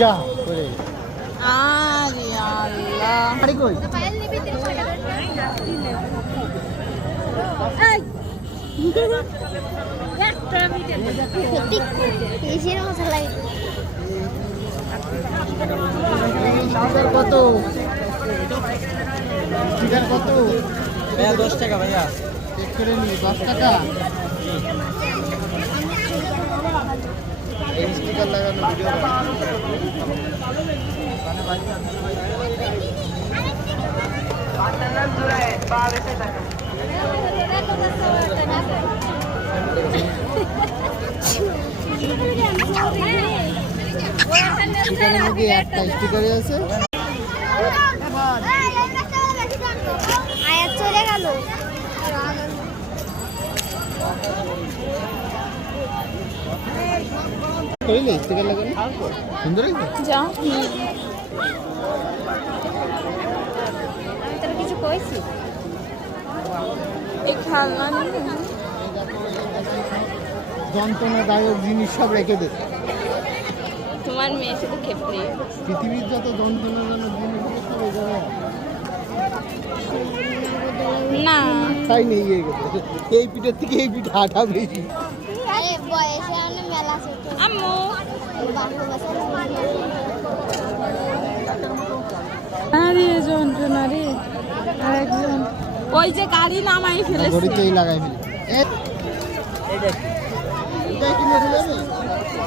যা করে আরে আল্লাহ আরে কই কত কত ভাইয়া 10 টাকা ভাইয়া চেক করে নি 10 টাকা এই স্টিকার লাগানো ভিডিও স্টিকারের মধ্যে একটা স্টিকারই আছে চলে গেল কইলে স্টিকার লাগানো সুন্দর হয়েছে যা আমি তোর কিছু কইছি এই খেলনা যন্ত্রণাদায়ক জিনিস সব রেখে দে তোমার মেয়ে শুধু খেপড়ি পৃথিবীর যত যন্ত্রণাজনক জিনিসগুলো সব এই জায়গায় না তাই নেই এই পিঠের থেকে এই পিঠ হাঁটা বেশি আরে বয়সে অনেক মেলা ছোট আম্মু আরে যন্ত্রণা রে একজন ওই যে গাড়ি নামাই ফেলেছে ঘড়িতেই লাগাই ফেলি এটা কিনে যাবে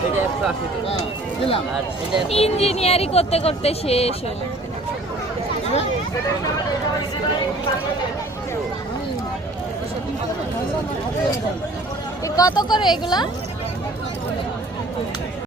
এটা 180 টাকা হ্যাঁ দিলাম আর এটা ইঞ্জিনিয়ারিং করতে করতে শেষ হলো কত করে এগুলা